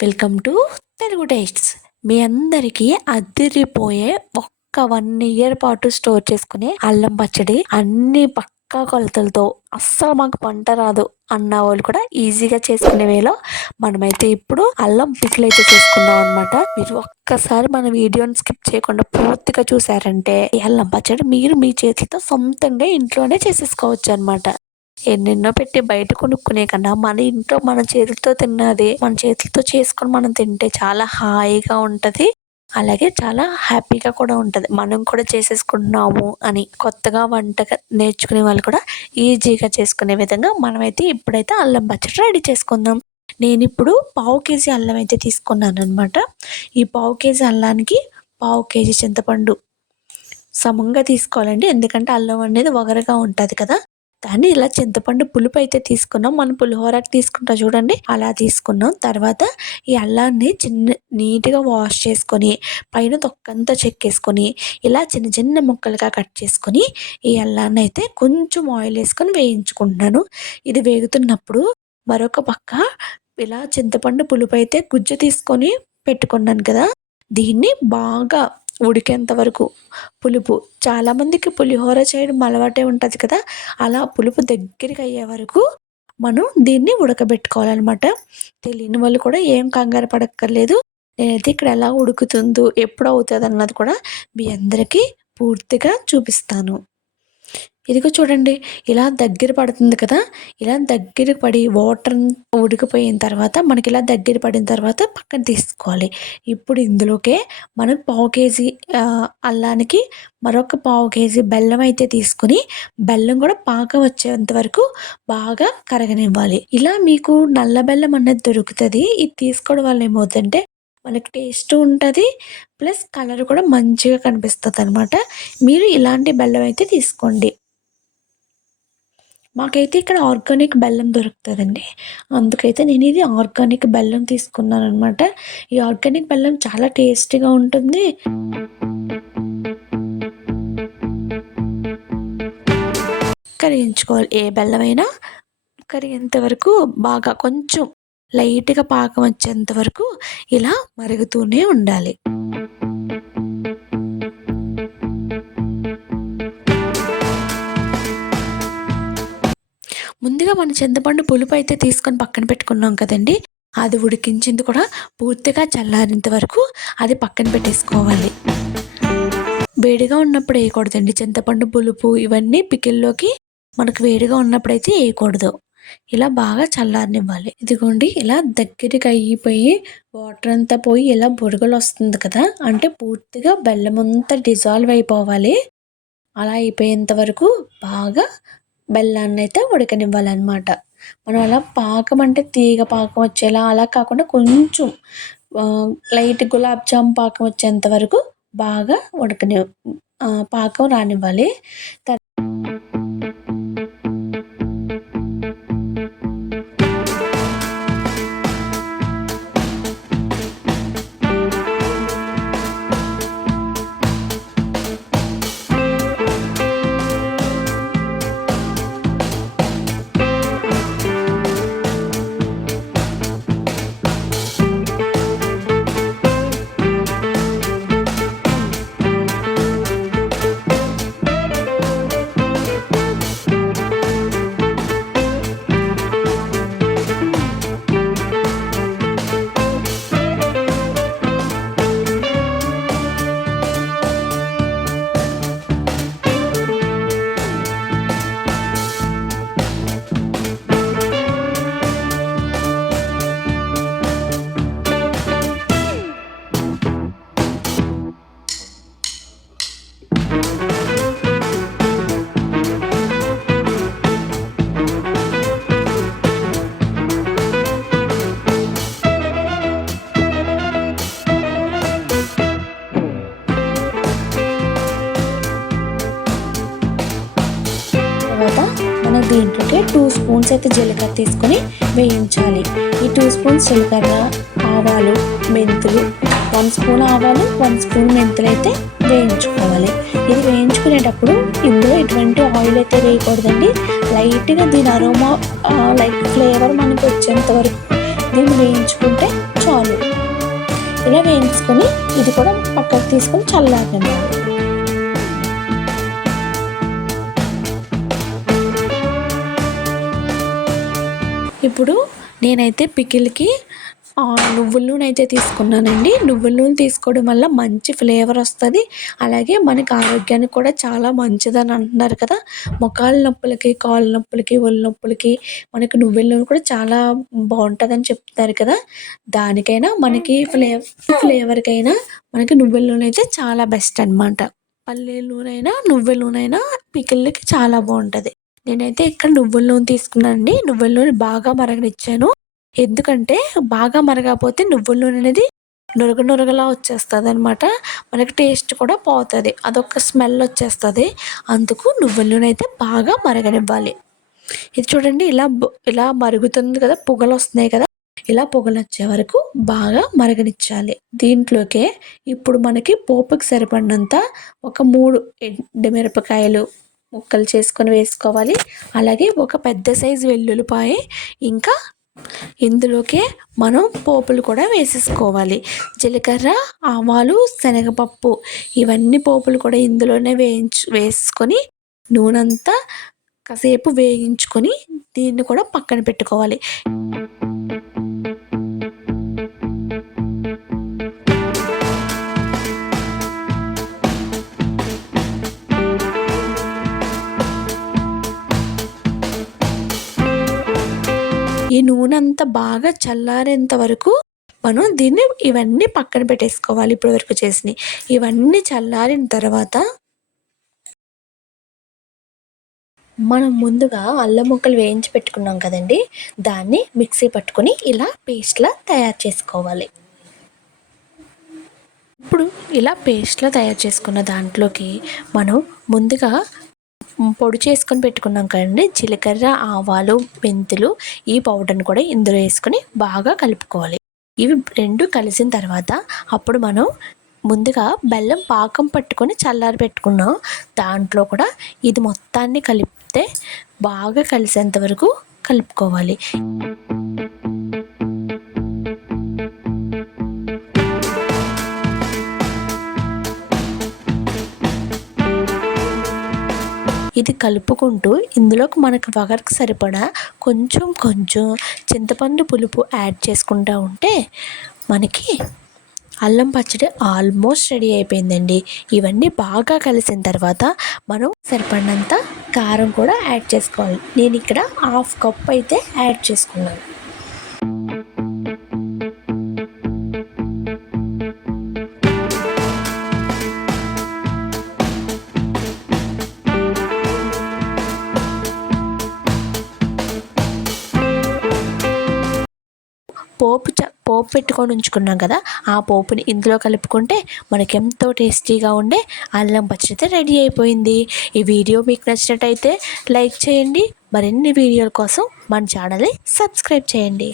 Welcome to Telugu tastes. మీ అందరికీ అదిరిపోయే ఒక్క 1 ఇయర్ పాటు స్టోర్ చేసుకునే అల్లం పచ్చడి అన్ని పక్కా కొలతలతో అస్సలు మాకు వంట రాదు అన్న వాళ్ళు కూడా ఈజీగా చేసుకునే వేలో మనమైతే ఇప్పుడు అల్లం పికిల్ అయితే చేసుకుందాం అనమాట. మీరు ఒక్కసారి మన వీడియోని స్కిప్ చేయకుండా పూర్తిగా చూసారంటే ఈ అల్లం పచ్చడి మీరు మీ చేతితో సొంతంగా ఇంట్లోనే చేసేసుకోవచ్చు అనమాట. ఎన్నెన్నో పెట్టి బయట కొనుక్కునే కన్నా మన ఇంట్లో మన చేతులతో తిన్నది మన చేతులతో చేసుకొని మనం తింటే చాలా హాయిగా ఉంటది. అలాగే చాలా హ్యాపీగా కూడా ఉంటది. మనం కూడా చేసేసుకుంటున్నాము అని కొత్తగా వంట నేర్చుకునే వాళ్ళు కూడా ఈజీగా చేసుకునే విధంగా మనమైతే ఇప్పుడైతే అల్లం పచ్చడి రెడీ చేసుకుందాం. నేనిప్పుడు పావు కేజీ అల్లం అయితే తీసుకున్నాననమాట. ఈ పావు కేజీ అల్లానికి పావు కేజీ చింతపండు సమంగా తీసుకోవాలండి. ఎందుకంటే అల్లం అనేది వగరగా ఉంటది కదా! దాన్ని ఇలా చింతపండు పులుపు అయితే తీసుకున్నాం. మనం పులిహోరకి తీసుకుంటాం చూడండి, అలా తీసుకున్నాం. తర్వాత ఈ అల్లాన్ని నీట్‌గా వాష్ చేసుకొని, పైన తొక్కంతా చెక్కేసుకొని, ఇలా చిన్న చిన్న ముక్కలుగా కట్ చేసుకొని, ఈ అల్లాన్నయితే కొంచెం ఆయిల్ ఏసుకొని వేయించుకుంటున్నాను. ఇది వేగుతున్నప్పుడు మరొక పక్క ఇలా చింతపండు పులుపైతే గుజ్జు తీసుకొని పెట్టుకున్నాను కదా! దీన్ని బాగా ఉడికేంత వరకు పులుపు చాలామందికి పులిహోర చేయడం అలవాటే ఉంటది కదా! అలా పులుపు దగ్గరికి అయ్యే వరకు మనం దీన్ని ఉడకబెట్టుకోవాలనమాట. తెలియని వాళ్ళు కూడా ఏం కంగారు పడక్కర్లేదు. నేనైతే ఇక్కడ ఎలా ఉడుకుతుందో, ఎప్పుడు అవుతదన్నది కూడా మీ అందరికీ పూర్తిగా చూపిస్తాను. ఇదిగో చూడండి, ఇలా దగ్గర పడుతుంది కదా! ఇలా దగ్గర పడి వాటర్ ఉడికిపోయిన తర్వాత మనకిలా దగ్గర పడిన తర్వాత పక్కన తీసుకోవాలి. ఇప్పుడు ఇందులోకే మనం పావు కేజీ అల్లానికి మరొక పావు కేజీ బెల్లం అయితే తీసుకొని, బెల్లం కూడా పాకం వచ్చేంత వరకు బాగా కరగనివ్వాలి. ఇలా మీకు నల్ల బెల్లం అనేది దొరుకుతది. ఇది తీసుకోవడం వల్ల ఏమవుద్దంటే మనకి టేస్ట్ ఉంటది. ప్లస్ కలర్ కూడా మంచిగా కనిపిస్తదనమాట. మీరు ఇలాంటి బెల్లం అయితే తీసుకోండి. మాకైతే ఇక్కడ ఆర్గానిక్ బెల్లం దొరుకుతదండి. అందుకైతే నేను ఇది ఆర్గానిక్ బెల్లం తీసుకున్నాననమాట. ఈ ఆర్గానిక్ బెల్లం చాలా టేస్టీగా ఉంటుంది. కరిగించుకోవాలి. ఏ బెల్లమైనా కరిగేంత వరకు బాగా కొంచెం లైట్‌గా పాకం వచ్చేంత వరకు ఇలా మరుగుతూనే ఉండాలి. ముందుగా మన చింతపండు పులుపు అయితే తీసుకొని పక్కన పెట్టుకున్నాం కదండీ! అది ఉడికించింది కూడా పూర్తిగా చల్లారేంత వరకు అది పక్కన పెట్టేసుకోవాలి. వేడిగా ఉన్నప్పుడు ఏయకూడదండి. చింతపండు పులుపు ఇవన్నీ పికిల్‌లోకి మనకు వేడిగా ఉన్నప్పుడైతే ఏయకూడదు. ఇలా బాగా చల్లారనివ్వాలి. ఇదిగోండి, ఇలా దగ్గరికి అయిపోయి వాటర్ అంతా పోయి ఇలా బుడగలొస్తుంది కదా! అంటే పూర్తిగా బెల్లమంతా డిజాల్వ్ అయిపోవాలి. అలా అయిపోయేంత వరకు బాగా బెల్లాన్నయితే ఉడకనివ్వాలనమాట. మనం అలా పాకం అంటే తీగ పాకం వచ్చేలా అలా కాకుండా కొంచెం లైట్ గులాబ్ జామ్ పాకం వచ్చేంత వరకు బాగా పాకం రానివ్వాలి. తర్వాత మనం దీంట్లోకి 2 స్పూన్స్ అయితే జీలకర్ర తీసుకొని వేయించాలి. ఈ 2 స్పూన్స్ జీలకర్ర, ఆవాలు, మెంతులు, 1 స్పూన్ ఆవాలు, 1 స్పూన్ మెంతులు అయితే వేయించుకోవాలి. ఇది వేయించుకునేటప్పుడు ఇందులో ఎటువంటి ఆయిల్ అయితే వేయకూడదండి. లైట్‌గా దీని అరోమా లైక్ ఫ్లేవర్ మనకి వచ్చేంత వరకు దీన్ని వేయించుకుంటే చాలు. ఇలా వేయించుకొని ఇది కూడా పక్కకు తీసుకొని చల్లారనివ్వాలి. ఇప్పుడు నేనైతే పికిల్కి నువ్వుల నూనె అయితే తీసుకున్నానండి. నువ్వుల నూనె తీసుకోవడం వల్ల మంచి ఫ్లేవర్ వస్తుంది. అలాగే మనకి ఆరోగ్యానికి కూడా చాలా మంచిదని అంటున్నారు కదా. మొకాళ్ళ నొప్పులకి, కాళ్ళ నొప్పులకి, ఒళ్ళు నొప్పులకి మనకి నువ్వుల నూనె కూడా చాలా బాగుంటుందని చెప్తారు కదా. దానికైనా మనకి ఫ్లేవర్కైనా మనకి నువ్వుల నూనె అయితే చాలా బెస్ట్ అనమాట. పల్లీల నూనె అయినా నువ్వుల నూనె అయినా పికిల్కి చాలా బాగుంటుంది. నేనైతే ఇక్కడ నువ్వుల నూనె తీసుకున్నానండి. నువ్వుల నూనె బాగా మరగనిచ్చాను. ఎందుకంటే బాగా మరగకపోతే నువ్వుల నూనె అనేది నురగలా వచ్చేస్తుంది అనమాట. మనకి టేస్ట్ కూడా పోతుంది, అదొక స్మెల్ వచ్చేస్తుంది. అందుకు నువ్వుల నూనె అయితే బాగా మరగనివ్వాలి. ఇది చూడండి, ఇలా మరుగుతుంది కదా, పొగలు వస్తున్నాయి కదా. ఇలా పొగలు వచ్చే వరకు బాగా మరగనిచ్చాలి. దీంట్లోకే ఇప్పుడు మనకి పోపుకి సరిపడినంత ఒక 3 ఎండుమిరపకాయలు ముక్కలు చేసుకొని వేసుకోవాలి. అలాగే ఒక పెద్ద సైజు వెల్లుల్లిపాయ, ఇంకా ఇందులోకే మనం పోపులు కూడా వేసేసుకోవాలి. జీలకర్ర, ఆవాలు, శనగపప్పు ఇవన్నీ పోపులు కూడా ఇందులోనే వేసుకొని నూనెంతా కాసేపు వేయించుకొని దీన్ని కూడా పక్కన పెట్టుకోవాలి. ఈ నూనె అంతా బాగా చల్లారేంత వరకు మనం ఇవన్నీ పక్కన పెట్టేసుకోవాలి. ఇప్పటి వరకు చేసినవి ఇవన్నీ చల్లారిన తర్వాత మనం ముందుగా అల్లం ముక్కలు వేయించి పెట్టుకున్నాం కదండి, దాన్ని మిక్సీ పట్టుకొని ఇలా పేస్ట్లా తయారు చేసుకోవాలి. ఇప్పుడు ఇలా పేస్ట్లా తయారు చేసుకున్న దాంట్లోకి మనం ముందుగా పొడి చేసుకొని పెట్టుకున్నాం కదండి, జీలకర్ర, ఆవాలు, మెంతులు, ఈ పౌడర్ని కూడా ఇందులో వేసుకొని బాగా కలుపుకోవాలి. ఇవి రెండు కలిసిన తర్వాత అప్పుడు మనం ముందుగా బెల్లం పాకం పట్టుకొని చల్లారి పెట్టుకున్నాం. దాంట్లో కూడా ఇది మొత్తాన్ని కలిపితే బాగా కలిసేంత వరకు కలుపుకోవాలి. ఇది కలుపుకుంటూ ఇందులోకి మనకు వగరకు సరిపడా కొంచెం చింతపండు పులుపు యాడ్ చేసుకుంటూ ఉంటే మనకి అల్లం పచ్చడి ఆల్మోస్ట్ రెడీ అయిపోయిందండి. ఇవన్నీ బాగా కలిసిన తర్వాత మనం సరిపడినంత కారం కూడా యాడ్ చేసుకోవాలి. నేను ఇక్కడ 1/2 కప్ అయితే యాడ్ చేసుకున్నాను. పోపు పెట్టుకొని ఉంచుకున్నాం కదా, ఆ పోపుని ఇందులో కలుపుకుంటే మనకెంతో టేస్టీగా ఉండే అల్లం పచ్చడి రెడీ అయిపోయింది. ఈ వీడియో మీకు నచ్చినట్టయితే లైక్ చేయండి. మరిన్ని వీడియోల కోసం మన ఛానల్ని సబ్స్క్రైబ్ చేయండి.